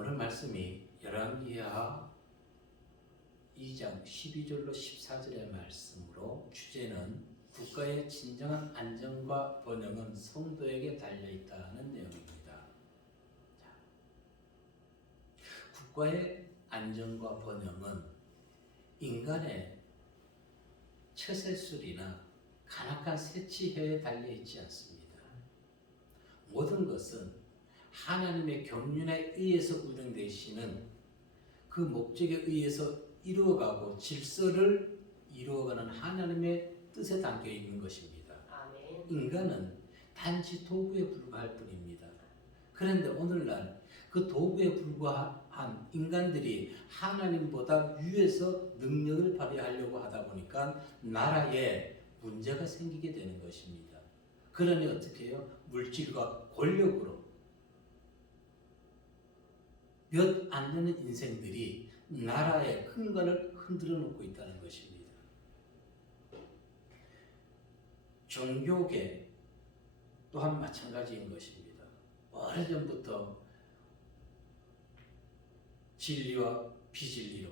오늘 말씀이 열왕기하 2장 12절로 14절의 말씀으로 주제는 국가의 진정한 안정과 번영은 성도에게 달려있다는 내용입니다. 자, 국가의 안정과 번영은 인간의 처세술이나 간악한 세치회에 달려있지 않습니다. 모든 것은 하나님의 경륜에 의해서 운영되시는 그 목적에 의해서 이루어가고 질서를 이루어가는 하나님의 뜻에 담겨 있는 것입니다. 아멘. 인간은 단지 도구에 불과할 뿐입니다. 그런데 오늘날 그 도구에 불과한 인간들이 하나님보다 위에서 능력을 발휘하려고 하다 보니까 나라에 문제가 생기게 되는 것입니다. 그러니 어떻게 해요? 물질과 권력으로 몇 안 되는 인생들이 나라의 근간을 흔들어 놓고 있다는 것입니다. 종교계 또한 마찬가지인 것입니다. 오래전부터 진리와 비진리로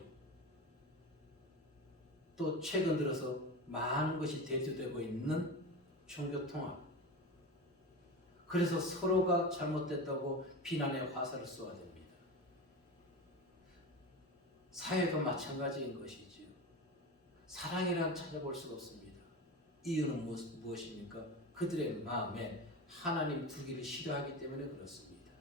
또 최근 들어서 많은 것이 대두되고 있는 종교통합. 그래서 서로가 잘못됐다고 비난의 화살을 쏘아야 됩니다. 사회도 마찬가지인 것이지요. 사랑이란 찾아볼 수가 없습니다. 이유는 무엇입니까? 그들의 마음에 하나님 두기를 싫어하기 때문에 그렇습니다.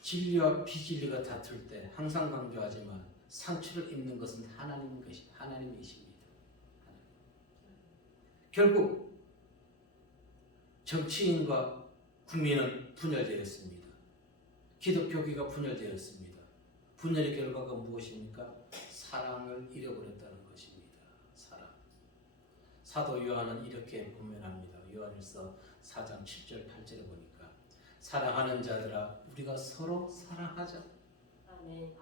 진리와 비진리가 다툴 때 항상 강조하지만 상처를 입는 것은 하나님이십니다. 하나님. 결국 정치인과 국민은 분열되었습니다. 기독교계가 분열되었습니다. 분열의 결과가 무엇입니까? 사랑을 잃어버렸다는 것입니다. 사랑. 사도 요한은 이렇게 고면합니다. 요한일서 4장 7절 8절에 보니까 사랑하는 자들아 우리가 서로 사랑하자. 아멘.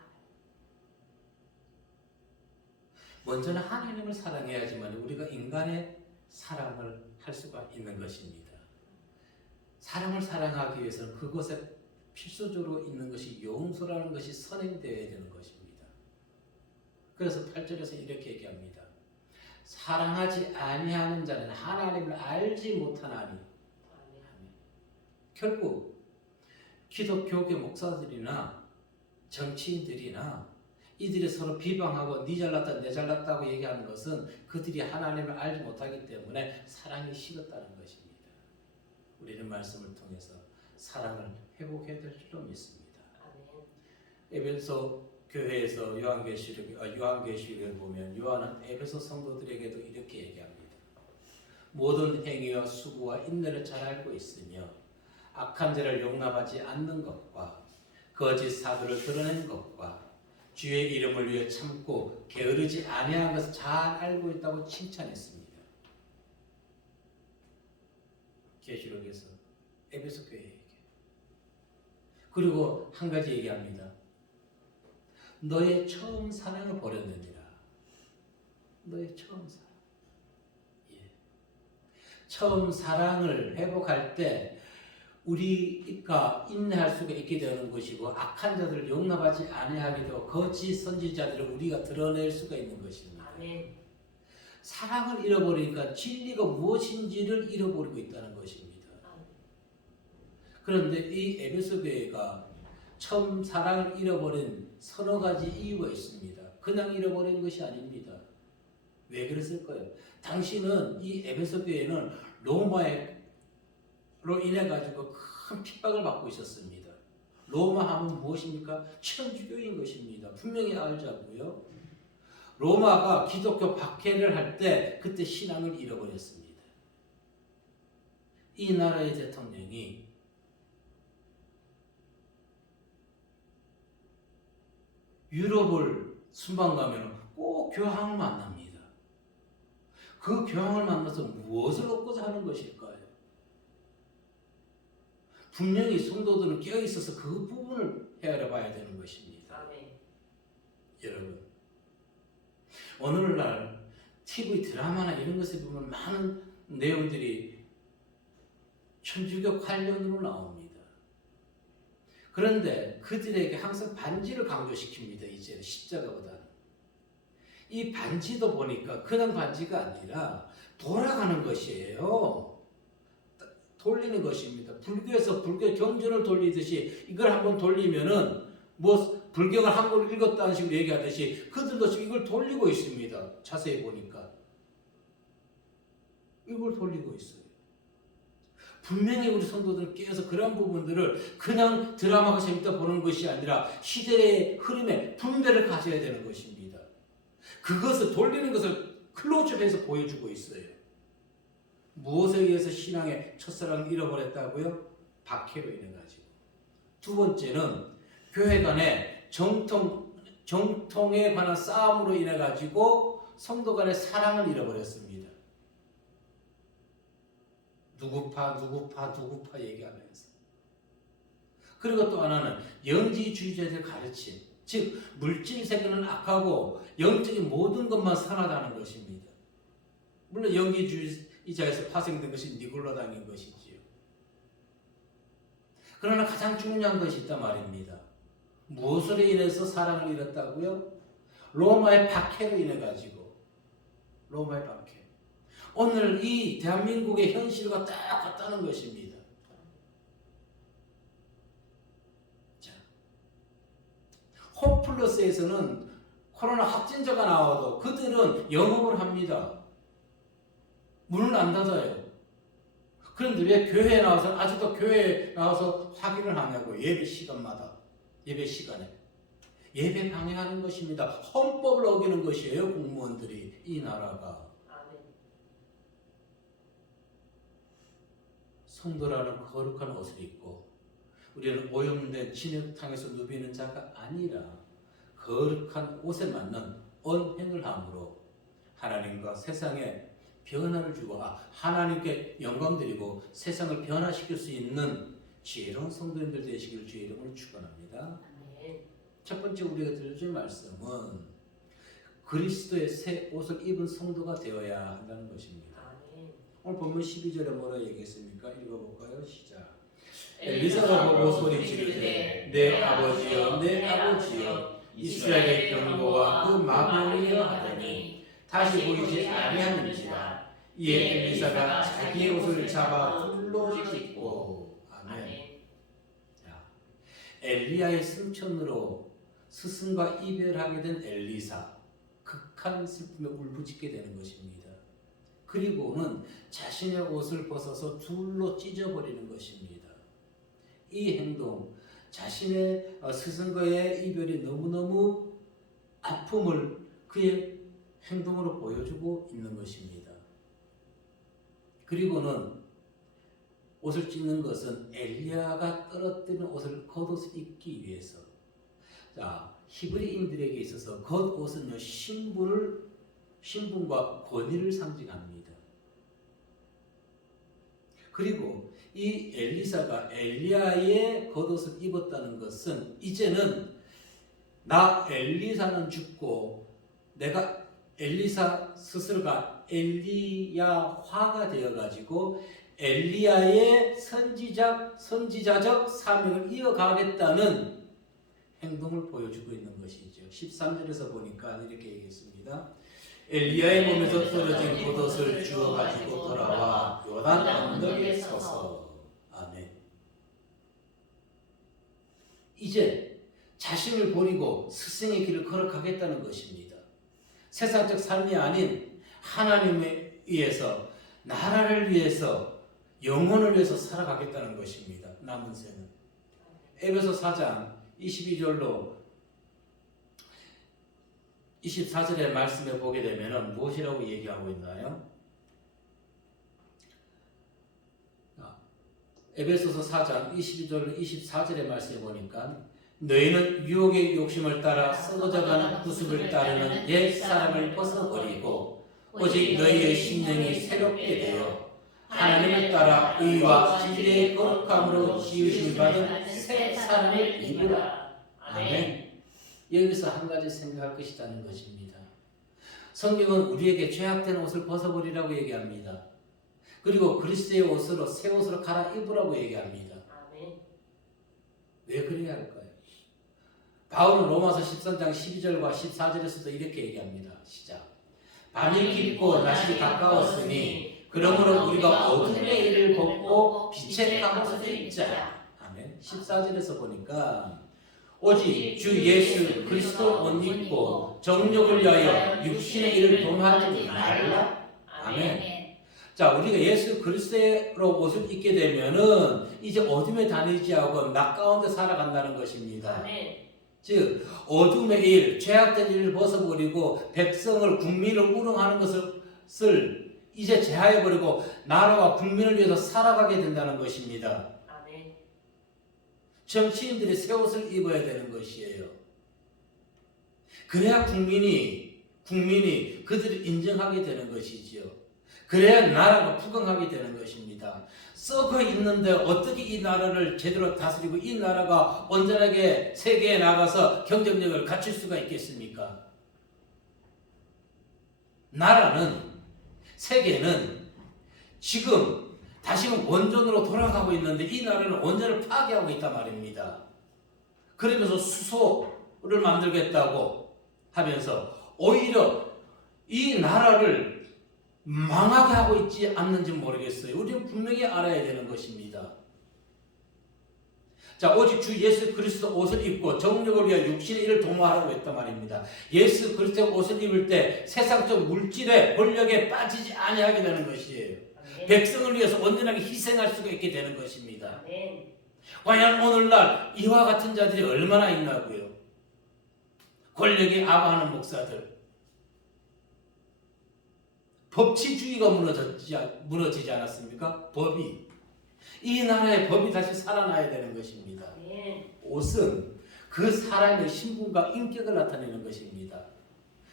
먼저는 하나님을 사랑해야지만 우리가 인간의 사랑을 할 수가 있는 것입니다. 사랑을 사랑하기 위해서는 그것에 필수적으로 있는 것이 용서라는 것이 선행되어야 되는 것입니다. 그래서 8절에서 이렇게 얘기합니다. 사랑하지 아니하는 자는 하나님을 알지 못하나니. 결국 기독교계 목사들이나 정치인들이나 이들이 서로 비방하고 네 잘났다 내 잘났다고 얘기하는 것은 그들이 하나님을 알지 못하기 때문에 사랑이 식었다는 것입니다. 우리는 말씀을 통해서 사랑을 회복해야 될 줄로 믿습니다. 에베소 교회에서 요한계시록을 보면 요한은 에베소 성도들에게도 이렇게 얘기합니다. 모든 행위와 수고와 인내를 잘 알고 있으며 악한 죄를 용납하지 않는 것과 거짓 사도를 드러낸 것과 주의 이름을 위해 참고 게으르지 아니한 것을 잘 알고 있다고 칭찬했습니다. 계시록에서 에베소 교회에게. 그리고 한 가지 얘기합니다. 너의 처음 사랑을 버렸느니라. 너의 처음 사랑. 예. 처음 사랑을 회복할 때 우리가 인내할 수가 있게 되는 것이고 악한 자들을 용납하지 아니하게 되고 거짓 선지자들을 우리가 드러낼 수가 있는 것입니다. 아멘. 사랑을 잃어버리니까 진리가 무엇인지를 잃어버리고 있다는 것입니다. 그런데 이 에베소 교회가 처음 사랑을 잃어버린 서너 가지 이유가 있습니다. 그냥 잃어버린 것이 아닙니다. 왜 그랬을까요? 당시는 이 에베소 교회는 로마로 인해 가지고 큰 핍박을 받고 있었습니다. 로마 하면 무엇입니까? 천주교인 것입니다. 분명히 알자고요. 로마가 기독교 박해를 할 때 그때 신앙을 잃어버렸습니다. 이 나라의 대통령이 유럽을 순방 가면 꼭 교황을 만납니다. 그 교황을 만나서 무엇을 얻고자 하는 것일까요? 분명히 성도들은 깨어있어서 그 부분을 헤아려 봐야 되는 것입니다. 아멘. 여러분, 오늘날 TV 드라마나 이런 것을 보면 많은 내용들이 천주교 관련으로 나옵니다. 그런데 그들에게 항상 반지를 강조시킵니다. 이제는 십자가보다는. 이 반지도 보니까 그냥 반지가 아니라 돌아가는 것이에요. 돌리는 것입니다. 불교에서 불교 경전을 돌리듯이 이걸 한번 돌리면은 뭐 불경을 한권 읽었다는 식으로 얘기하듯이 그들도 지금 이걸 돌리고 있습니다. 자세히 보니까 이걸 돌리고 있어요. 분명히 우리 성도들은 깨어서 그런 부분들을 그냥 드라마가 재밌다 보는 것이 아니라 시대의 흐름에 분별을 가져야 되는 것입니다. 그것을 돌리는 것을 클로즈업해서 보여주고 있어요. 무엇에 의해서 신앙의 첫사랑을 잃어버렸다고요? 박해로 인해 가지고. 두 번째는 교회 간의 정통에 관한 싸움으로 인해 가지고 성도 간의 사랑을 잃어버렸습니다. 누구파 얘기하면서. 그리고 또 하나는 영지주의자들의 가르침, 즉 물질 세계는 악하고 영적인 모든 것만 선하다는 것입니다. 물론 영지주의자에서 파생된 것이 니골라당인 것이지요. 그러나 가장 중요한 것이 있단 말입니다. 무엇으로 인해서 사랑을 잃었다고요? 로마의 박해로 인해 가지고. 로마의 박해. 오늘 이 대한민국의 현실과 딱 같다는 것입니다. 자, 홈플러스에서는 코로나 확진자가 나와도 그들은 영업을 합니다. 문을 안 닫아요. 그런데 왜 교회에 나와서 아직도 교회에 나와서 확인을 하냐고. 예배 시간마다. 예배 시간에. 예배 방해하는 것입니다. 헌법을 어기는 것이에요. 공무원들이. 이 나라가. 성도라는 거룩한 옷을 입고 우리는 오염된 진흙탕에서 누비는 자가 아니라 거룩한 옷에 맞는 언행을 함으로 하나님과 세상에 변화를 주고 하나님께 영광 드리고 세상을 변화시킬 수 있는 지혜로운 성도님들 되시길 주의 이름으로 축원합니다. 첫 번째 우리가 들려줄 말씀은 그리스도의 새 옷을 입은 성도가 되어야 한다는 것입니다. 오늘 본문 12절에 뭐라 얘기했습니까? 읽어볼까요? 시작. 엘리사가 보고 소리 지르되 내 아버지여 내 아버지여 이스라엘의 병거와 그 마병이여 하더니 다시 보이지 아니하는지라. 이에 엘리사가 자기의 옷을 잡아 둘로 찢고. 아멘. 자, 엘리야의 승천으로 스승과 이별하게 된 엘리사, 극한 슬픔에 울부짖게 되는 것입니다. 그리고는 자신의 옷을 벗어서 둘로 찢어버리는 것입니다. 이 행동, 자신의 스승과의 이별이 너무너무 아픔을 그의 행동으로 보여주고 있는 것입니다. 그리고는 옷을 찢는 것은 엘리야가 떨어뜨린 옷을 겉옷을 입기 위해서. 자, 히브리인들에게 있어서 겉옷은요 신분과 권위를 상징합니다. 그리고 이 엘리사가 엘리야의 겉옷을 입었다는 것은 이제는 나 엘리사는 죽고 내가 엘리사 스스로가 엘리야화가 되어가지고 엘리야의 선지자적 사명을 이어가겠다는 행동을 보여주고 있는 것이죠. 13절에서 보니까 이렇게 얘기했습니다. 엘리야의 몸에서 떨어진 겉옷을 주워 가지고 돌아와 요단 언덕에 서서. 아멘. 이제 자신을 버리고 스승의 길을 걸어가겠다는 것입니다. 세상적 삶이 아닌 하나님에 의해서 나라를 위해서 영혼을 위해서 살아가겠다는 것입니다. 남은 생은. 에베소 4장 22절로 24절의 말씀에 보게 되면 무엇이라고 얘기하고 있나요? 에베소서 4장 22절 24절의 말씀에 보니까 너희는 유혹의 욕심을 따라 썩어져가는 구습을 따르는 옛 사람을 벗어버리고 오직 너희의 심령이 새롭게 되어 하나님을 따라 의와 진리의 거룩함으로 지으심을 받은 새 사람을 입으라. 아멘. 여기서 한 가지 생각할 것이 있다는 것입니다. 성경은 우리에게 죄악된 옷을 벗어버리라고 얘기합니다. 그리고 그리스도의 옷으로 새 옷으로 갈아입으라고 얘기합니다. 왜 그래야 해야 할까요? 바울은 로마서 13장 12절과 14절에서도 이렇게 얘기합니다. 시작. 밤이 깊고 낮이 가까웠으니 그러므로 우리가 어둠의 일을 벗고 빛의 갑옷을 입자. 아멘. 14절에서 보니까 오직 주 예수 그리스도 옷 입고 정욕을 위하여 육신의 일을 dom하지 말라. 아멘. 자, 우리가 예수 그리스도로 옷을 입게 되면은 이제 어둠에 다니지 않고 낮 가운데 살아간다는 것입니다. 아멘. 즉 어둠의 일, 죄악된 일을 벗어버리고 백성을 국민을 우롱하는 것을 이제 제하해버리고 나라와 국민을 위해서 살아가게 된다는 것입니다. 아멘. 정치인들이 새 옷을 입어야 되는 것이에요. 그래야 국민이 그들을 인정하게 되는 것이지요. 그래야 나라가 부강하게 되는 것입니다. 썩어 있는데 어떻게 이 나라를 제대로 다스리고 이 나라가 온전하게 세계에 나가서 경쟁력을 갖출 수가 있겠습니까? 나라는, 세계는 지금 다시금 원전으로 돌아가고 있는데 이 나라는 원전을 파괴하고 있단 말입니다. 그러면서 수소를 만들겠다고 하면서 오히려 이 나라를 망하게 하고 있지 않는지 모르겠어요. 우리는 분명히 알아야 되는 것입니다. 자, 오직 주 예수 그리스도 옷을 입고 정욕을 위하여 육신의 일을 도모하라고 했단 말입니다. 예수 그리스도 옷을 입을 때 세상적 물질의 권력에 빠지지 아니하게 되는 것이에요. 아멘. 백성을 위해서 온전하게 희생할 수가 있게 되는 것입니다. 아멘. 과연 오늘날 이와 같은 자들이 얼마나 있나고요? 권력에 아부하는 목사들, 법치주의가 무너지지 않았습니까? 법이. 이 나라의 법이 다시 살아나야 되는 것입니다. 아멘. 옷은 그 사람의 신분과 인격을 나타내는 것입니다.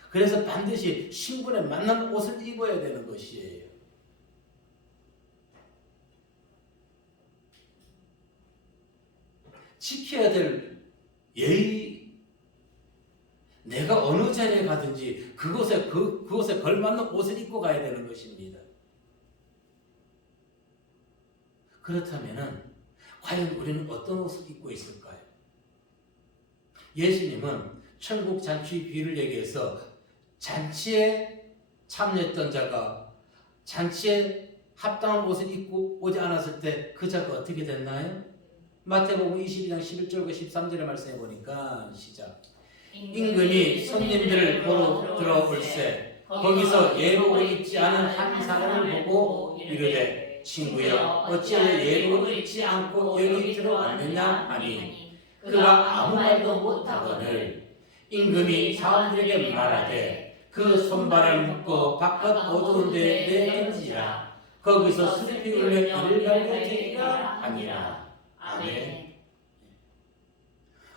그래서 반드시 신분에 맞는 옷을 입어야 되는 것이에요. 지켜야 될 예의, 내가 어느 자리에 가든지 그곳에 걸맞는 옷을 입고 가야 되는 것입니다. 그렇다면 과연 우리는 어떤 옷을 입고 있을까요? 예수님은 천국 잔치 비유를 얘기해서 잔치에 참여했던 자가 잔치에 합당한 옷을 입고 오지 않았을 때 그 자가 어떻게 됐나요? 마태복음 22장 11절과 13절의 말씀해 보니까 시작. 임금이 손님들을 보러 들어올세 거기서 예복을 입지 않은 한 사람을 보고 이르되 친구여 어찌하여 예복을 입지 않고 여기 들어왔느냐 하니 그가 아무 말도 못하거늘 임금이 사람들에게 말하되 그 손발을 묶고 바깥 어두운 데에 내던지라 거기서 슬피 울며 이를 갈고되리라 하니라. 아멘.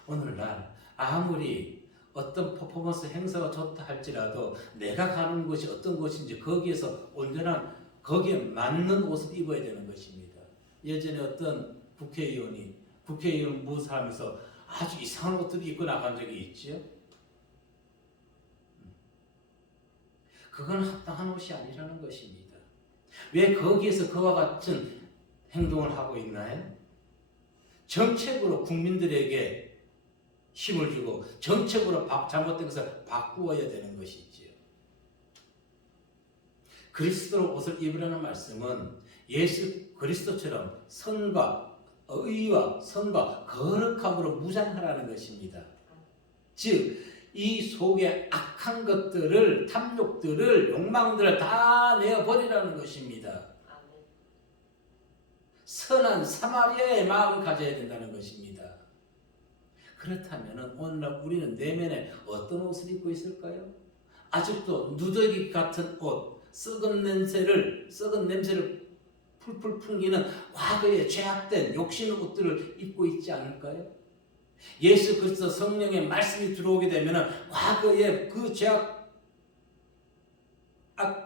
오늘날 아무리 어떤 퍼포먼스 행사가 좋다 할지라도 내가 가는 곳이 어떤 곳인지 거기에서 온전한 거기에 맞는 옷을 입어야 되는 것입니다. 예전에 어떤 국회의원 무사하면서 아주 이상한 옷들을 입고 나간 적이 있지요. 그건 합당한 옷이 아니라는 것입니다. 왜 거기에서 그와 같은 행동을 하고 있나요? 정책으로 국민들에게 힘을 주고 정책으로 잘못된 것을 바꾸어야 되는 것이지요. 그리스도로 옷을 입으라는 말씀은 예수 그리스도처럼 선과 의와 선과 거룩함으로 무장하라는 것입니다. 즉 이 속에 악한 것들을, 탐욕들을, 욕망들을 다 내어버리라는 것입니다. 선한 사마리아의 마음을 가져야 된다는 것입니다. 그렇다면 오늘날 우리는 내면에 어떤 옷을 입고 있을까요? 아직도 누더기 같은 옷, 썩은 냄새를 풀풀 풍기는 과거의 죄악된 욕심 옷들을 입고 있지 않을까요? 예수 그리스도 성령의 말씀이 들어오게 되면 과거의 그 죄악된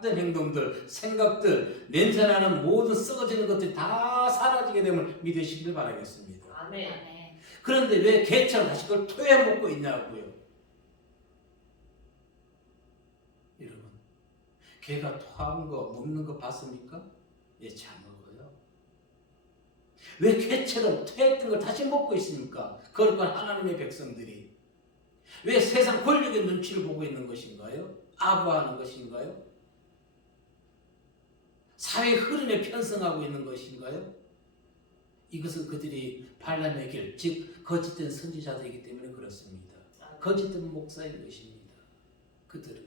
행동들, 생각들, 냄새나는 모든 썩어지는 것들이 다 사라지게 됨을 믿으시길 바라겠습니다. 아멘. 그런데 왜 개처럼 다시 그걸 토해 먹고 있냐고요? 여러분, 개가 토한 거, 먹는 거 봤습니까? 예, 잘 먹어요. 왜 쾌처럼 퇴했던 걸 다시 먹고 있습니까? 거룩한 하나님의 백성들이. 왜 세상 권력의 눈치를 보고 있는 것인가요? 아부하는 것인가요? 사회 흐름에 편승하고 있는 것인가요? 이것은 그들이 발람의 길, 즉 거짓된 선지자들이기 때문에 그렇습니다. 거짓된 목사인 것입니다. 그들은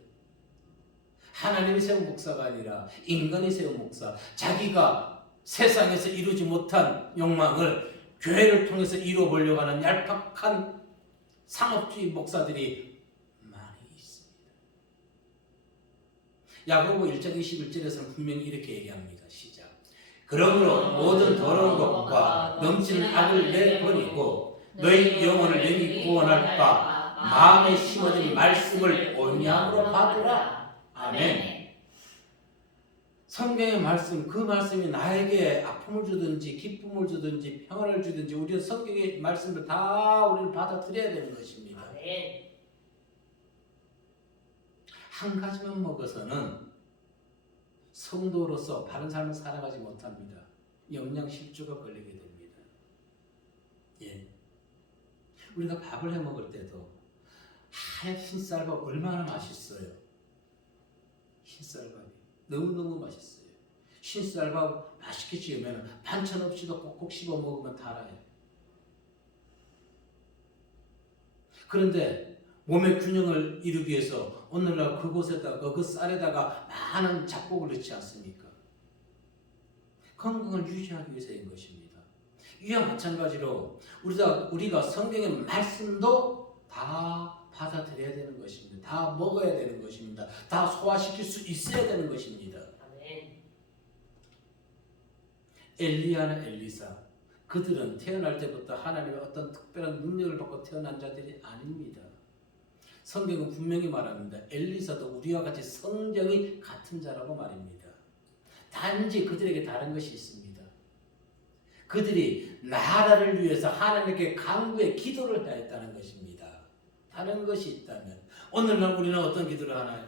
하나님이 세운 목사가 아니라 인간이 세운 목사, 자기가 세상에서 이루지 못한 욕망을 교회를 통해서 이루어보려고 하는 얄팍한 상업주의 목사들이 많이 있습니다. 야고보 1장 21절에서는 분명히 이렇게 얘기합니다. 시작. 그러므로 모든 더러운 것과 넘치는 악을 내버리고 너희 영혼을 영이 구원할 바 마음에 심어진 말씀을 온유함으로 받으라. 아멘. 성경의 말씀, 그 말씀이 나에게 아픔을 주든지 기쁨을 주든지 평안을 주든지 우리는 성경의 말씀을 다 우리는 받아들여야 되는 것입니다. 아멘. 한 가지만 먹어서는 성도로서 바른 삶을 살아가지 못합니다. 영양실조가 걸리게 됩니다. 예. 우리가 밥을 해 먹을 때도 하얀 흰쌀밥 얼마나 맛있어요. 흰쌀밥이 너무너무 맛있어요. 흰쌀밥 맛있게 지으면 반찬 없이도 꼭꼭 씹어 먹으면 달아요. 그런데 몸의 균형을 이루기 위해서 오늘날 그곳에다가 그 쌀에다가 많은 잡곡을 넣지 않습니까? 건강을 유지하기 위해서인 것입니다. 이와 마찬가지로 우리가 성경의 말씀도 다 받아들여야 되는 것입니다. 다 먹어야 되는 것입니다. 다 소화시킬 수 있어야 되는 것입니다. 아멘. 엘리야나 엘리사, 그들은 태어날 때부터 하나님의 어떤 특별한 능력을 받고 태어난 자들이 아닙니다. 성경은 분명히 말합니다. 엘리사도 우리와 같이 성정이 같은 자라고 말입니다. 단지 그들에게 다른 것이 있습니다. 그들이 나라를 위해서 하나님께 간구의 기도를 해야 했다는 것입니다. 다른 것이 있다면 오늘날 우리는 어떤 기도를 하나요?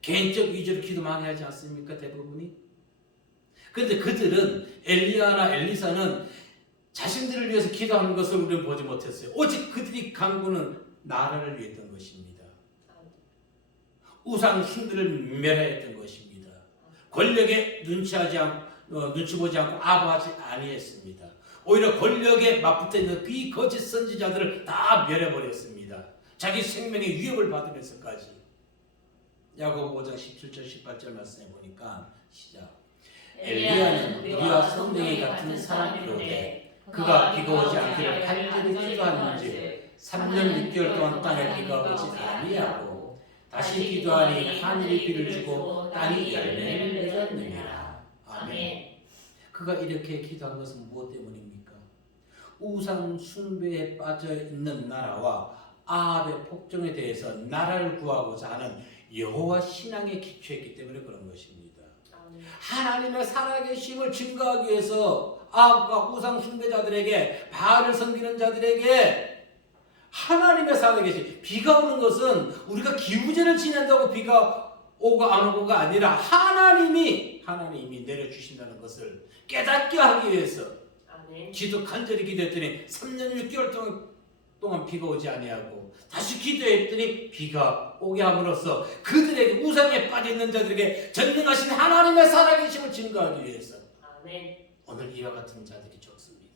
개인적 위주로 기도 많이 하지 않습니까? 대부분이. 그런데 그들은 엘리야나 엘리사는 자신들을 위해서 기도하는 것을 우리는 보지 못했어요. 오직 그들이 간구는 나라를 위했던 것입니다. 우상 신들을 멸하였던 것입니다. 권력에 눈치 보지 않고 아부하지 아니했습니다. 오히려 권력에 맞붙어 있는 그 거짓 선지자들을 다 멸해버렸습니다. 자기 생명의 위협을 받으면서까지. 야고보 5장 17절 18절 말씀해 보니까 시작. 엘리야는 우리와 성령이 같은 사람이로되 그가 비가 오지 않기를 간절히 기도하는지 3년 6개월 동안 땅에 비가 오지 아니하고 다시 기도하니 하늘이 비를 주고 땅이 열매를 맺었느니라. 아멘. 그가 이렇게 기도한 것은 무엇 때문입니까? 우상 숭배에 빠져 있는 나라와 아합의 폭정에 대해서 나라를 구하고자 하는 여호와 신앙에 기초했기 때문에 그런 것입니다. 하나님의 살아계심을 증거하기 위해서 아합과 우상 숭배자들에게, 바알을 섬기는 자들에게 하나님의 살아계심, 비가 오는 것은 우리가 기후제를 지낸다고 비가 오고 안 오고가 아니라 하나님이 내려주신다는 것을 깨닫게 하기 위해서 기도 간절히 기도했더니 3년 6개월 동안 비가 오지 아니하고 다시 기도했더니 비가 오게 함으로써 그들에게 우상에 빠져 있는 자들에게 전능하신 하나님의 살아계심을 증거하기 위해서 오늘 이와 같은 자들이 적습니다.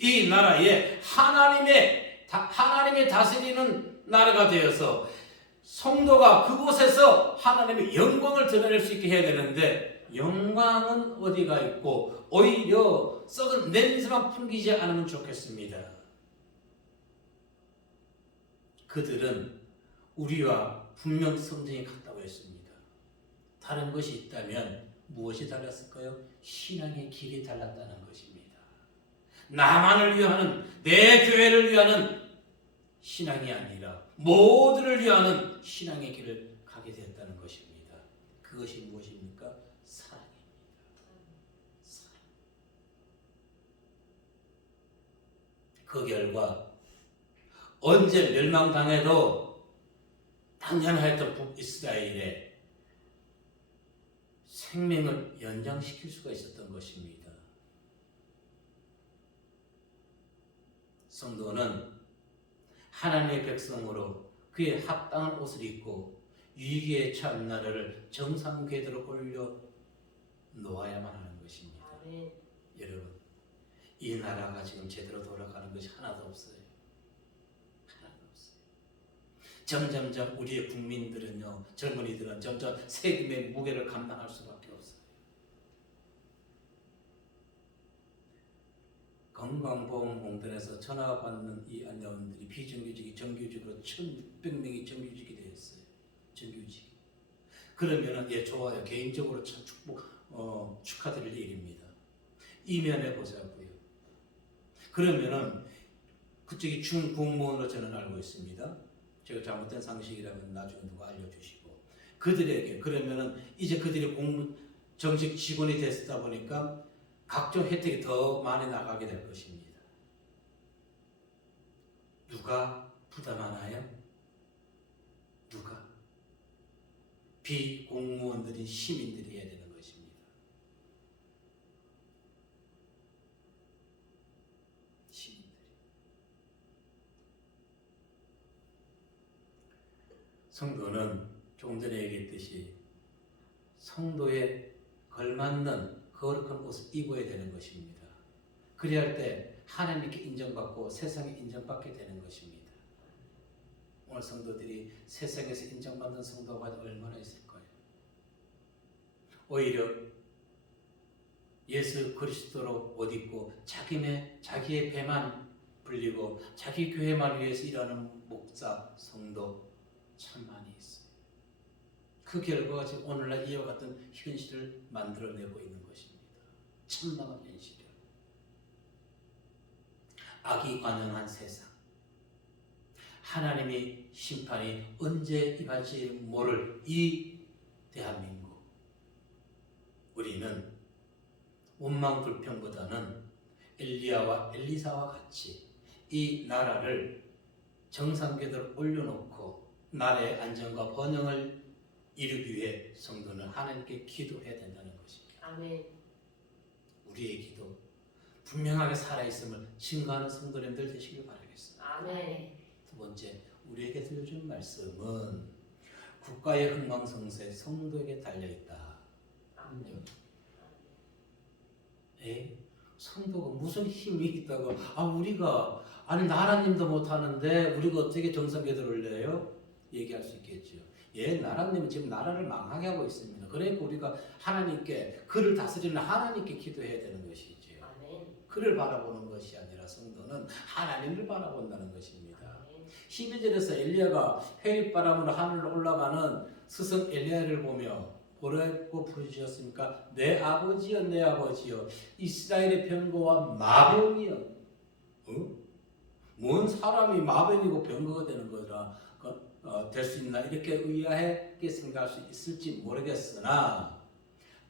이 나라에 하나님이 다스리는 나라가 되어서 성도가 그곳에서 하나님의 영광을 드러낼 수 있게 해야 되는데 영광은 어디가 있고 오히려 썩은 냄새만 풍기지 않으면 좋겠습니다. 그들은 우리와 분명 성정이 같다고 했습니다. 다른 것이 있다면 무엇이 달랐을까요? 신앙의 길이 달랐다는 것입니다. 나만을 위하는, 내 교회를 위하는 신앙이 아니라 모두를 위하는 신앙의 길을 가게 되었다는 것입니다. 그것이 무엇입니까? 사랑입니다. 사랑. 그 결과 언제 멸망당해도 당연하였던 북이스라엘의 생명을 연장시킬 수가 있었던 것입니다. 성도는 하나님의 백성으로 그의 합당한 옷을 입고 위기에 처한 나라를 정상 궤도로 올려 놓아야만 하는 것입니다. 아멘. 여러분, 이 나라가 지금 제대로 돌아가는 것이 하나도 없어요. 하나도 없어요. 점점점 우리의 국민들은요, 젊은이들은 점점 세금의 무게를 감당할 수밖에 없어요. 건강보험공단에서 전화 받는 이 안내원들이 비정규직이 정규직으로 1,600명이 정규직이 되었어요. 정규직. 그러면은 예 좋아요. 개인적으로 참 축하드릴 일입니다. 이면해 보자고요. 그러면은 그쪽이 준공무원으로 저는 알고 있습니다. 제가 잘못된 상식이라면 나중에 누가 알려주시고 그들에게 그러면은 이제 그들이 정식 직원이 됐다 보니까 각종 혜택이 더 많이 나가게 될 것입니다. 누가 부담하나요? 누가? 비공무원들인 시민들이 해야 되는 것입니다. 시민들이. 성도는 조금 전에 얘기했듯이 성도에 걸맞는 거룩한 옷을 입어야 되는 것입니다. 그래야 할 때 하나님께 인정받고 세상에 인정받게 되는 것입니다. 오늘 성도들이 세상에서 인정받는 성도가 얼마나 있을까요? 오히려 예수 그리스도로 옷 입고 자기의 배만 불리고 자기 교회만 위해서 일하는 목사, 성도 참 많이 있어요. 그 결과가 지금 오늘날 이와 같은 현실을 만들어내고 있는 것입니다. 참담한 현실이요. 악이 관영한 세상. 하나님의 심판이 언제 임할지 모를 이 대한민국. 우리는 원망불평보다는 엘리야와 엘리사와 같이 이 나라를 정상궤도로 올려놓고 나라의 안정과 번영을 이루기 위해 성도는 하나님께 기도해야 된다는 것입니다. 아멘. 우리의 기도 분명하게 살아있음을 증거하는 성도님들 되시길 바라겠습니다. 아멘. 두 번째, 우리에게 들려준 말씀은 국가의 흥망성쇠 성도에게 달려있다. 아멘. 성도가 무슨 힘이 있다고 우리가 나라님도 못하는데 우리가 어떻게 정상궤도를 올려요? 얘기할 수 있겠죠. 나라님은 지금 나라를 망하게 하고 있습니다. 그러니까 우리가 하나님께 그를 다스리는 하나님께 기도해야 되는 것이죠. 아멘. 그를 바라보는 것이 아니라 성도는 하나님을 바라본다는 것입니다. 아멘. 12절에서 엘리야가 회립바람으로 하늘로 올라가는 스승 엘리야를 보며 뭐라고 부르셨습니까? 내 아버지여 내 아버지여 이스라엘의 병거와 마병이여. 뭔 사람이 마병이고 병거가 되는 거라 될 수 있나 이렇게 의아하게 생각할 수 있을지 모르겠으나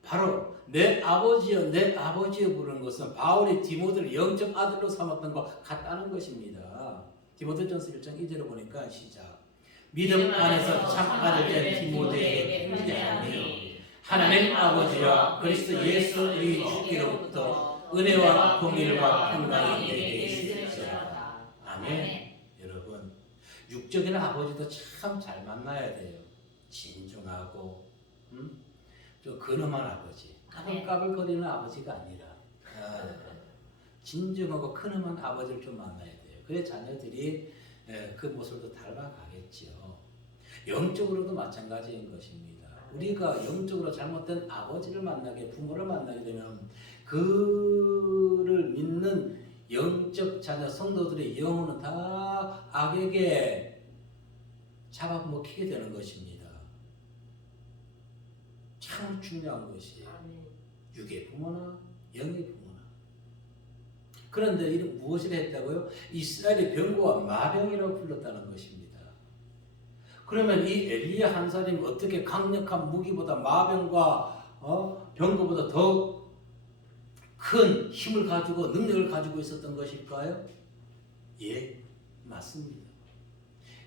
바로 내 아버지여 부르는 것은 바울이 디모데를 영적 아들로 삼았던 것 같다는 것입니다. 디모데전서 1장 2절을 보니까 시작. 믿음 안에서 참 아들 된 디모데에게 편지하오니 하나님 아버지와 그리스도 예수 우리 주께로부터 은혜와 공의와 평강이 내게 있으리라. 아멘. 여러분, 육적인 아버지도 참 잘 만나야 돼요. 진중하고 좀 근엄한 아버지, 까불거리는 아버지가 아니라 진중하고 근엄한 아버지를 좀 만나야 돼요. 그래 자녀들이 그 모습도 닮아가겠죠. 영적으로도 마찬가지인 것입니다. 우리가 영적으로 잘못된 아버지를 만나게, 부모를 만나게 되면 그를 믿는 영적 자녀 성도들의 영혼은 다 악에게 잡아먹히게 되는 것입니다. 참 중요한 것이에요. 육의 부모나 영의 부모나. 그런데 이는 무엇을 했다고요? 이스라엘의 병거와 마병이라고 불렀다는 것입니다. 그러면 이 엘리야 한 사람이 어떻게 강력한 무기보다 마병과 병거보다 더 큰 힘을 가지고 능력을 가지고 있었던 것일까요? 예, 맞습니다.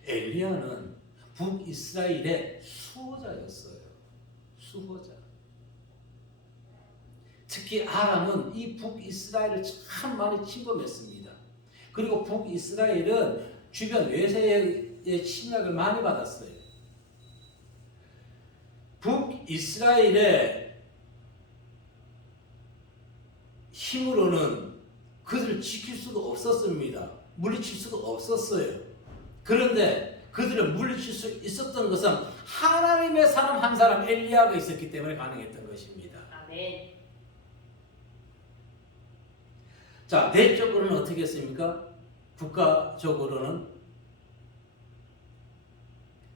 엘리야는 북이스라엘의 수호자였어요. 수호자. 특히 아람은 이 북이스라엘을 참 많이 침범했습니다. 그리고 북이스라엘은 주변 외세의 침략을 많이 받았어요. 북이스라엘의 힘으로는 그들을 지킬 수가 없었습니다. 물리칠 수가 없었어요. 그런데 그들을 물리칠 수 있었던 것은 하나님의 사람 한 사람 엘리야가 있었기 때문에 가능했던 것입니다. 아멘. 자, 내적으로는 어떻게 했습니까? 국가적으로는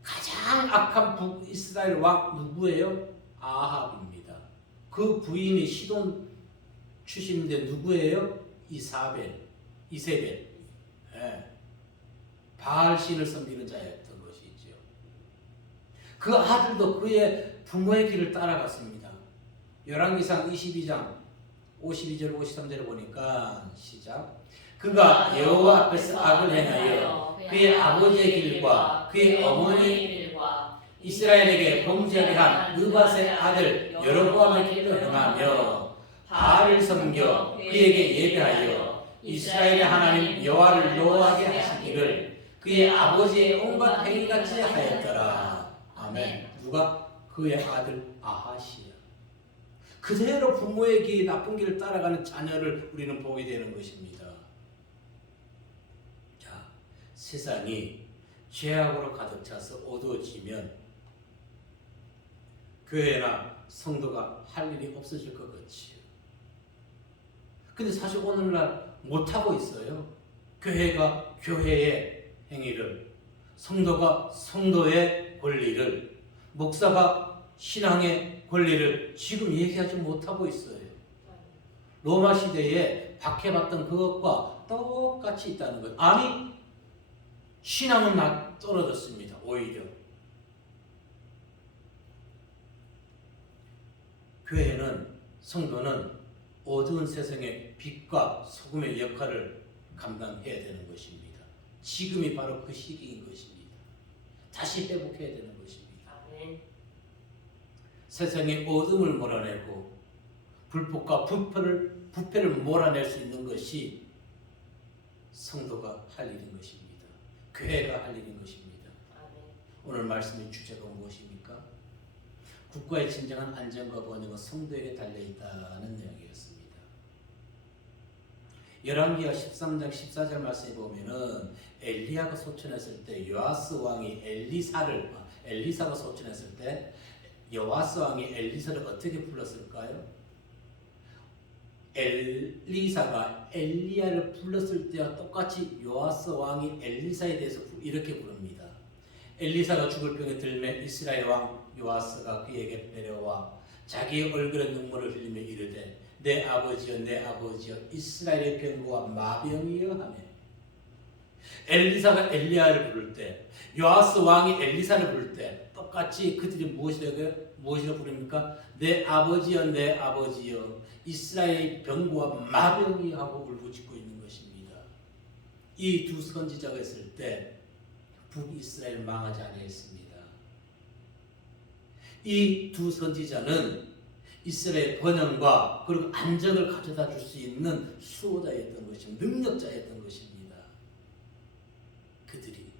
가장 악한 북이스라엘 왕 누구예요? 아합입니다. 그 부인이 시돈 출신인데 누구예요? 이세벨. 예. 바알 신을 섬기는 자였던 것이죠. 그 아들도 그의 부모의 길을 따라갔습니다. 열왕기상 22장 52절 53절을 보니까 시작. 그가 여호와 앞에서 악을 행하여 그의 아버지의 길과 그의 어머니의 길과 이스라엘에게 범죄하게 한 느밧의 아들 여로보암의 길로 행하며 바알을 섬겨 그에게 예배하여 이스라엘의 하나님 여호와를 노하게 하시기를 그의 아버지의 온갖 행위같이 하였더라. 아멘. 누가? 그의 아들 아하시야. 그대로 부모의 길, 나쁜 길을 따라가는 자녀를 우리는 보게 되는 것입니다. 자, 세상이 죄악으로 가득 차서 어두워지면 교회나 성도가 할 일이 없어질 것 같지요. 근데 사실 오늘날 못하고 있어요. 교회가 교회의 행위를, 성도가 성도의 권리를, 목사가 신앙의 권리를 지금 얘기하지 못하고 있어요. 로마 시대에 박해받던 그것과 똑같이 있다는 거예요. 아니, 신앙은 떨어졌습니다. 오히려. 교회는, 성도는 어두운 세상의 빛과 소금의 역할을 감당해야 되는 것입니다. 지금이 바로 그 시기인 것입니다. 다시 회복해야 되는 것입니다. 아멘. 세상의 어둠을 몰아내고 불법과 부패를 몰아낼 수 있는 것이 성도가 할 일인 것입니다. 교회가 할 일인 것입니다. 아멘. 오늘 말씀의 주제가 무엇입니까? 국가의 진정한 안전과 번영은 성도에게 달려있다는 내용이었습니다. 열왕기하 13장 14절 말씀에 보면은 엘리야가 소천했을 때 요아스 왕이 엘리사가 소천했을 때 요아스 왕이 엘리사를 어떻게 불렀을까요? 엘리사가 엘리야를 불렀을 때와 똑같이 요아스 왕이 엘리사에 대해서 이렇게 부릅니다. 엘리사가 죽을 병에 들매 이스라엘 왕 요아스가 그에게 내려와 자기의 얼굴에 눈물을 흘리며 이르되 내 아버지여 내 아버지여 이스라엘의 병과 마병이여 하며 엘리사가 엘리야를 부를 때 요아스 왕이 엘리사를 부를 때 똑같이 그들이 무엇이라고 부릅니까? 내 아버지여 내 아버지여 이스라엘의 병과 마병이 하고 울부짖고 있는 것입니다. 이 두 선지자가 있을 때 북이스라엘 망하지 아니했습니다. 이 두 선지자는 이스라엘 번영과 그리고 안정을 가져다 줄 수 있는 수호자였던 것입니다. 능력자였던 것입니다. 그들이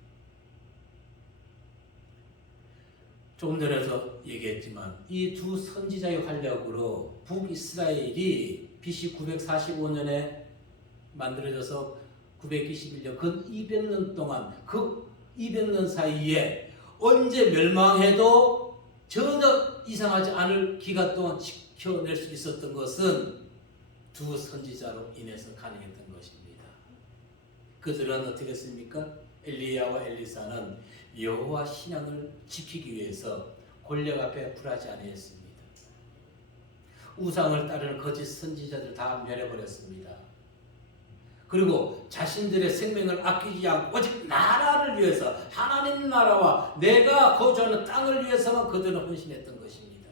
조금 전에도 얘기했지만 이 두 선지자의 활약으로 북이스라엘이 BC 945년에 만들어져서 921년 근 200년 동안 그 200년 사이에 언제 멸망해도 전혀 이상하지 않을 기간 동안 지켜낼 수 있었던 것은 두 선지자로 인해서 가능했던 것입니다. 그들은 어떻게 했습니까? 엘리야와 엘리사는 여호와 신앙을 지키기 위해서 권력 앞에 굴하지 아니했습니다. 우상을 따르는 거짓 선지자들 다 멸해버렸습니다. 그리고 자신들의 생명을 아끼지 않고 오직 나라를 위해서 하나님 나라와 내가 거주하는 땅을 위해서만 그들은 헌신했던 것입니다.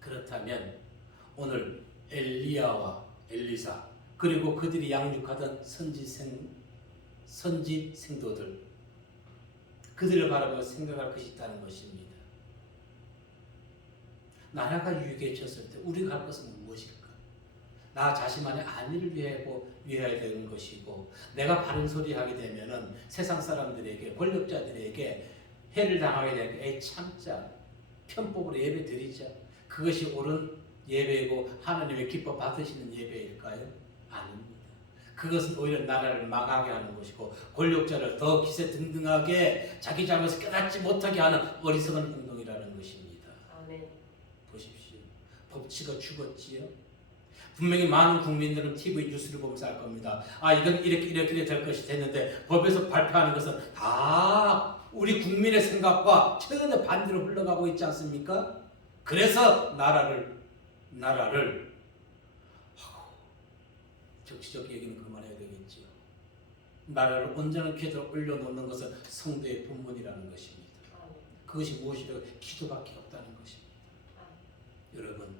그렇다면 오늘 엘리야와 엘리사 그리고 그들이 양육하던 선지 생도들 그들을 바라보며 생각할 것이 있다는 것입니다. 나라가 위기에 쳤을 때 우리가 할 것은 무엇일까? 나 자신만의 안위를 위해야 되는 것이고, 내가 바른 소리 하게 되면은 세상 사람들에게, 권력자들에게 해를 당하게 되면 에이 참자, 편법으로 예배 드리자, 그것이 옳은 예배이고 하나님의 기뻐 받으시는 예배일까요? 아닙니다. 그것은 오히려 나라를 망하게 하는 것이고, 권력자를 더 기세등등하게 자기 잘못을 깨닫지 못하게 하는 어리석은 행동이라는 것입니다. 아멘. 보십시오. 법치가 죽었지요. 분명히 많은 국민들은 TV 뉴스를 보면서 알 겁니다. 아, 이건 이렇게 될 것이 됐는데, 법에서 발표하는 것은 다 우리 국민의 생각과 전혀 반대로 흘러가고 있지 않습니까? 그래서 나라를 정치적 얘기는 그만해야 되겠지요. 나라를 온전한 궤도로 올려놓는 것은 성도의 본분이라는 것입니다. 그것이 무엇이라고? 기도밖에 없다는 것입니다. 여러분,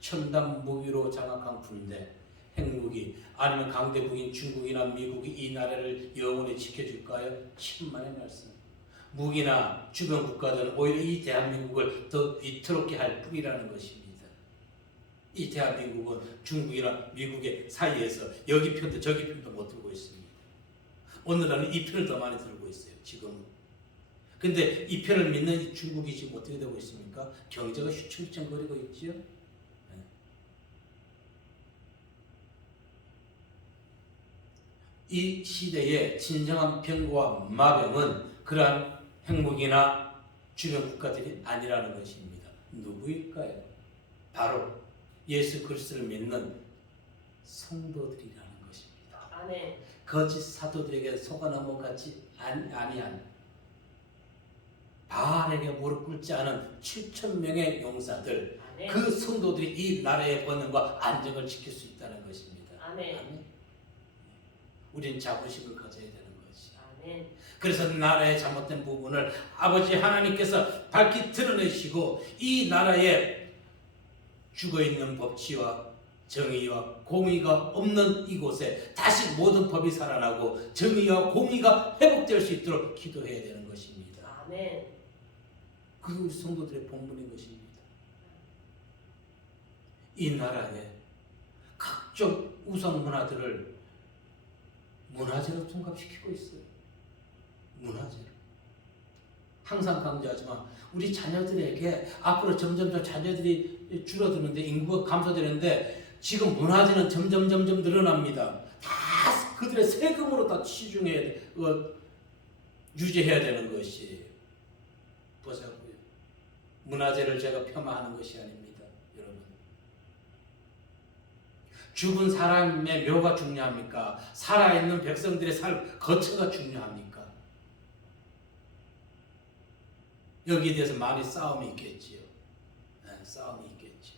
첨단 무기로 장악한 군대, 핵무기, 아니면 강대국인 중국이나 미국이 이 나라를 영원히 지켜줄까요? 천만의 말씀. 무기나 주변 국가들은 오히려 이 대한민국을 더 위태롭게 할 뿐이라는 것입니다. 이 대한민국은 중국이나 미국의 사이에서 여기 편도 저기 편도 못 들고 있습니다. 오늘날은 이 편을 더 많이 들고 있어요. 지금은. 근데 이 편을 믿는 중국이 지금 어떻게 되고 있습니까? 경제가 휘청휘청거리고 있지요. 이 시대의 진정한 병과 마병은 그러한 핵무기나 주변 국가들이 아니라는 것입니다. 누구일까요? 바로 예수 그리스도를 믿는 성도들이라는 것입니다. 아멘. 거짓 사도들에게 속아 넘어가지 아니한, 바알에게 무릎 꿇지 않은 7,000명의 용사들, 아멘. 그 성도들이 이 나라의 번영과 안정을 지킬 수 있다는 것입니다. 아멘. 아멘. 우리는 자부심을 가져야 되는 것이. 아멘. 그래서 나라의 잘못된 부분을 아버지 하나님께서 밝히 드러내시고, 이 나라에 죽어있는 법치와 정의와 공의가 없는 이곳에 다시 모든 법이 살아나고 정의와 공의가 회복될 수 있도록 기도해야 되는 것입니다. 아멘. 그게 우리 성도들의 본분인 것입니다. 이 나라에 각종 우상 문화들을 문화재로 통합시키고 있어요. 문화재로. 항상 강조하지만 우리 자녀들에게 앞으로 점점 더 자녀들이 줄어드는데, 인구가 감소되는데, 지금 문화재는 점점 늘어납니다. 다 그들의 세금으로 다 유지해야 되는 것이. 보자고요. 문화재를 제가 폄하하는 것이 아닙니다. 여러분, 죽은 사람의 묘가 중요합니까? 살아있는 백성들의 거처가 중요합니까? 여기에 대해서 많이 싸움이 있겠지요. 네, 싸움이 있겠지.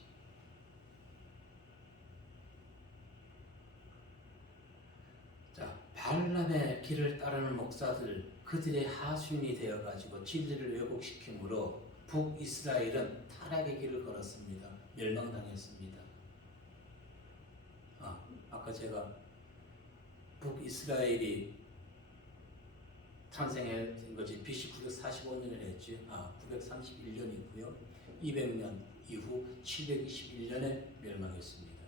자, 발람의 길을 따르는 목사들, 그들의 하수인이 되어가지고 진리를 왜곡시키므로 북이스라엘은 타락의 길을 걸었습니다. 멸망당했습니다. 아까 제가 북이스라엘이 탄생한 것이 BC 945년에 했죠. 931년이고요. 200년 이후 721년에 멸망했습니다.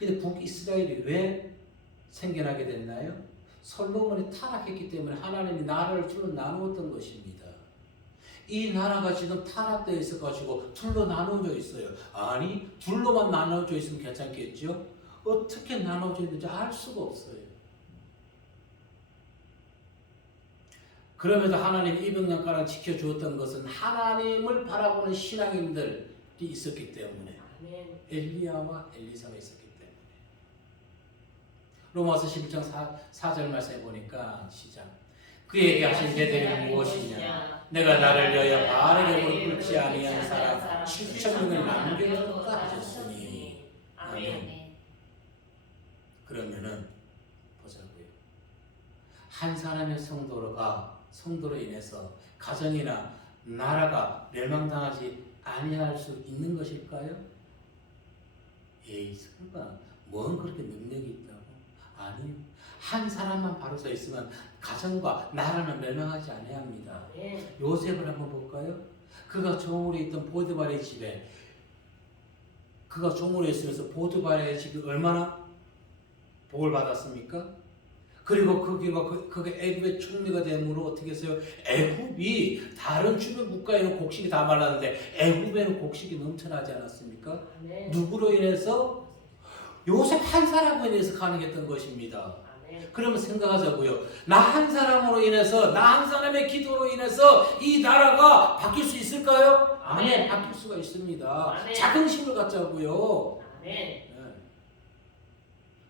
근데 북이스라엘이 왜 생겨나게 됐나요? 솔로몬이 타락했기 때문에 하나님이 나라를 둘로 나누었던 것입니다. 이 나라가 지금 타락되어 있어가지고 둘로 나누어져 있어요. 아니, 둘로만 나누어져 있으면 괜찮겠죠? 어떻게 나누어져 있는지 알 수가 없어요. 그럼에도 하나님이 200년가량 지켜주었던 것은 하나님을 바라보는 신앙인들이 있었기 때문에, 아멘. 엘리야와 엘리사가 있었기 때문에. 로마서 11장 4절 말씀에 보니까 시작. 그에게 하신 대대는 무엇이냐? 내가 나를 위하여 바알에게 무릎 꿇지 아니한 사람 7,000명을 남겨두었다 하셨으니. 아멘. 그러면은 보자고요. 한 사람의 성도로 인해서 가정이나 나라가 멸망당하지 아니할 수 있는 것일까요? 에이, 설마 뭔 그렇게 능력이 있다고? 아니요. 한 사람만 바로 서 있으면 가정과 나라는 멸망하지 아니합니다. 요셉을 한번 볼까요? 그가 종으로 있던 보디발의 집에 그가 종으로 있으면서 보디발의 집이 얼마나 복을 받았습니까? 그리고 그게 애굽의 총리가 됨으로 어떻게 했어요? 애굽이 다른 주변 국가에는 곡식이 다 말랐는데 애굽에는 곡식이 넘쳐나지 않았습니까? 아멘. 누구로 인해서? 요셉 한 사람으로 인해서 가능했던 것입니다. 아멘. 그러면 생각하자고요. 나 한 사람으로 인해서, 나 한 사람의 기도로 인해서 이 나라가 바뀔 수 있을까요? 아멘. 바뀔 수가 있습니다. 아멘. 자긍심을 갖자고요. 아멘.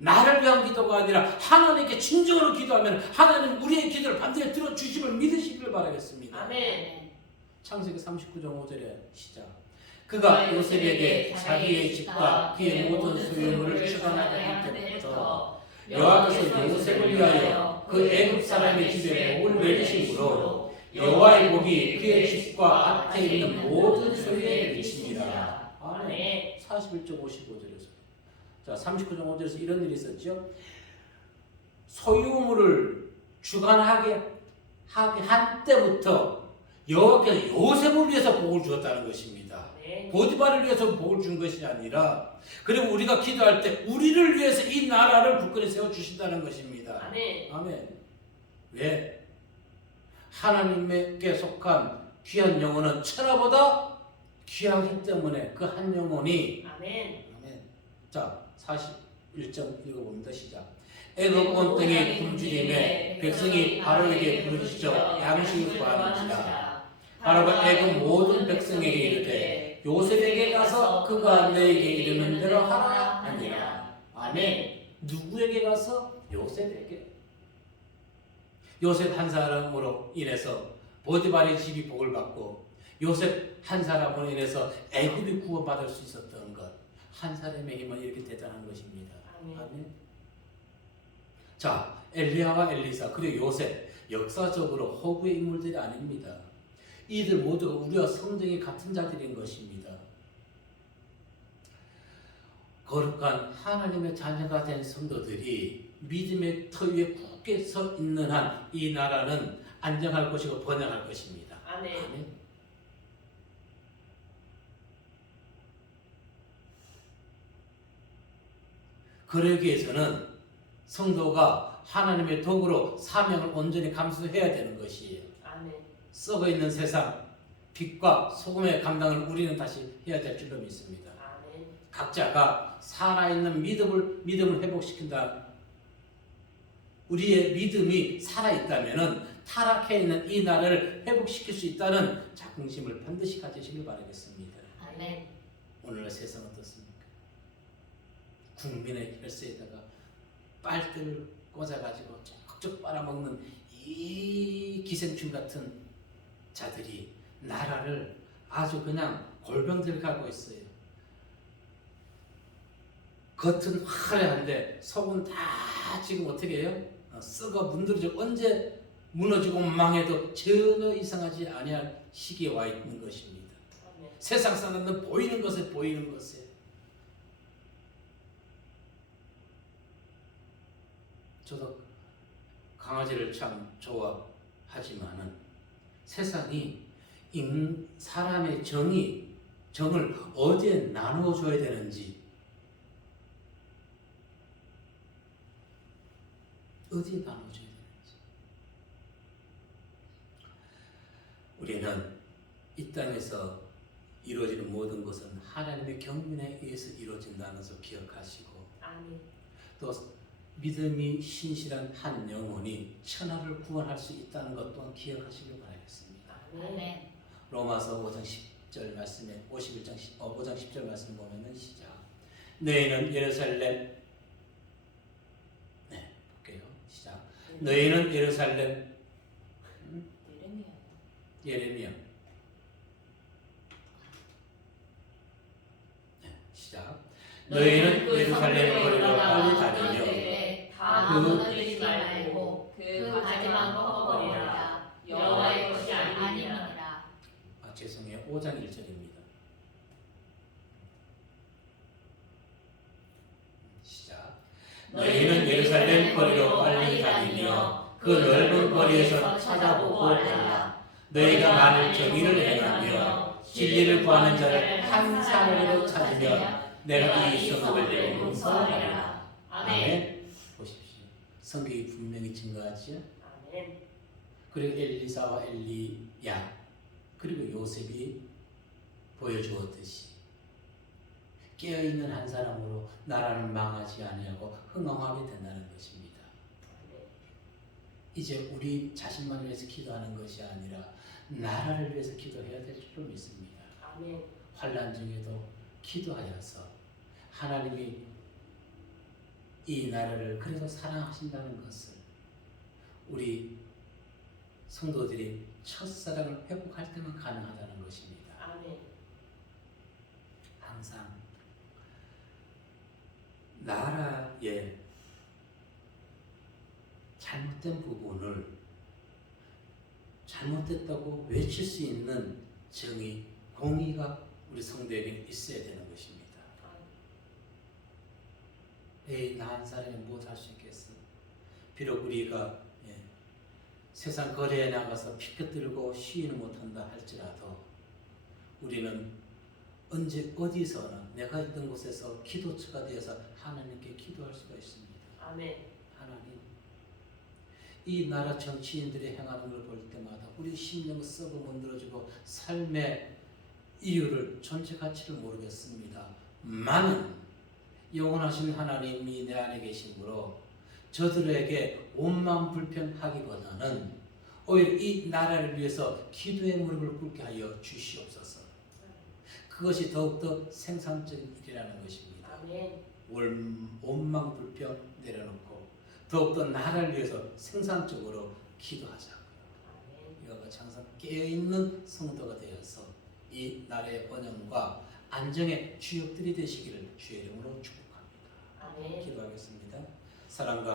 나를 위한 기도가 아니라 하나님께 진정으로 기도하면 하나님 우리의 기도를 반드시 들어주심을 믿으시기를 바라겠습니다. 아멘. 창세기 39장 5절에 시작. 그가 요셉에게 자기의 집과 그의 모든 소유물을 주관하게 할 때부터 여호와께서 요셉을 위하여 그 애굽 사람의 집에 복을 내리심으로 여호와의 복이 그의 집과 밭에 있는 모든 소유에 미칩니다. 아멘. 41장 55절에서 자 39장 5절에서 이런 일이 있었죠. 소유물을 주관하게 한 때부터 여호와께서 요셉을 위해서 복을 주었다는 것입니다. 보디발을 위해서 복을 준 것이 아니라 그리고 우리가 기도할 때 우리를 위해서 이 나라를 굳건히 세워주신다는 것입니다. 아멘. 아멘. 왜? 하나님께 속한 귀한 영혼은 천하보다 귀하기 때문에 그 한 영혼이 아멘. 아멘. 자 41장 읽어봅니다. 시작. 애굽 온 땅에 굶주림에 백성이 바로에게 부르짖어 양식을 구하는지라. 바로가 애굽 모든 백성에게 이르되 요셉에게 가서 그가 너에게 이르는 대로 하라 하니라. 아멘. 누구에게 가서? 요셉에게. 요셉 한 사람으로 인해서 보디발의 집이 복을 받고 요셉 한 사람으로 인해서 애굽이 구원받을 수 있었던 것. 한 사람의 힘은 이렇게 대단한 것입니다. 아멘. 자, 엘리야와 엘리사 그리고 요셉 역사적으로 허구의 인물들이 아닙니다. 이들 모두가 우리와 성정이 같은 자들인 것입니다. 거룩한 하나님의 자녀가 된 성도들이 믿음의 터 위에 굳게 서 있는 한 이 나라는 안정할 것이고 번영할 것입니다. 아멘. 아멘. 그러기 위해서는 성도가 하나님의 도구로 사명을 온전히 감수해야 되는 것이에요. 아멘. 썩어 있는 세상, 빛과 소금의 감당을 우리는 다시 해야 될 줄로 믿습니다. 아멘. 각자가 살아있는 믿음을 회복시킨다. 우리의 믿음이 살아있다면 타락해 있는 이 나라를 회복시킬 수 있다는 자긍심을 반드시 가지시길 바라겠습니다. 아멘. 오늘날 세상 어떻습니까? 국민의 혈세에다가 빨대를 꽂아가지고 쩍쩍 빨아먹는 이 기생충 같은 자들이 나라를 아주 그냥 골병들게 하고 있어요. 겉은 화려한데 속은 다 지금 어떻게 해요? 썩어 문드러져 언제 무너지고 망해도 전혀 이상하지 아니할 시기에 와 있는 것입니다. 아멘. 세상 사람들은 보이는 것에 저도 강아지를 참 좋아하지만은 세상이 사람의 정을 어디에 나누어 줘야 되는지 어디에 나눠줘야 되는지 우리는 이 땅에서 이루어지는 모든 것은 하나님의 경륜에 의해서 이루어진다는 것을 기억하시고 아멘. 또 믿음이 신실한 한 영혼이 천하를 구원할 수 있다는 것 또한 기억하시길 바라겠습니다. 아멘. 로마서 5장 10절 말씀에 5장 10절 말씀 보면은 시작. 너희는 예루살렘 볼게요. 시작. 너희는 예루살렘 예레미야 시작. 너희는 예루살렘 거리로 빨리 다니며 다 무너뜨리지 말고 그 가지만 꺾어버리라. 여호와의 것이 아니니라. 죄송해요. 5장 1절입니다. 시작. 너희는 예루살렘 거리로 빨리 다니며 그 넓은 거리에서 찾아보고 알라. 너희가 만일 정의를 행하며 진리를 구하는 자를 한 사람으로 찾으면 내가 이 성읍을 용서하리라. 아멘. 보십시오. 성경이 분명히 증거하지요. 아멘. 그리고 엘리사와 엘리야 그리고 요셉이 보여주었듯이 깨어있는 한 사람으로 나라는 망하지 아니하고 흥왕하게 된다는 것입니다. 이제 우리 자신만을 위해서 기도하는 것이 아니라 나라를 위해서 기도해야 될 줄로 믿습니다. 아멘. 환난 중에도 기도하여서 하나님이 이 나라를 그래도 사랑하신다는 것을 우리 성도들이 첫사랑을 회복할 때만 가능하다는 것입니다. 아멘. 항상 나라의 잘못된 부분을 잘못됐다고 외칠 수 있는 정의, 공의가 우리 성도에게 있어야 되는 것입니다. 에이, 나 한 사람이 무엇 할 수 있겠어? 비록 우리가 세상 거리에 나가서 피켓 들고 시위는 못한다 할지라도 우리는 언제 어디서나 내가 있던 곳에서 기도처가 되어서 하나님께 기도할 수가 있습니다. 아멘. 하나님, 이 나라 정치인들이 행하는 걸 볼 때마다 우리 심령 썩어 문드러지고 삶의 이유를 존재 가치를 모르겠습니다. 많은 영원하신 하나님이 내 안에 계심으로 저들에게 온마음 불평하기보다는 오히려 이 나라를 위해서 기도의 무릎을 꿇게 하여 주시옵소서. 그것이 더욱더 생산적인 일이라는 것입니다. 아멘. 온마음 불평 내려놓고 더욱더 나라를 위해서 생산적으로 기도하자고요. 아멘. 이와 같이 항상 깨어있는 성도가 되어서 이 나라의 번영과 안정의 주역들이 되시기를 주의 이름으로 축복합니다. 아멘. 기도하겠습니다. 사랑과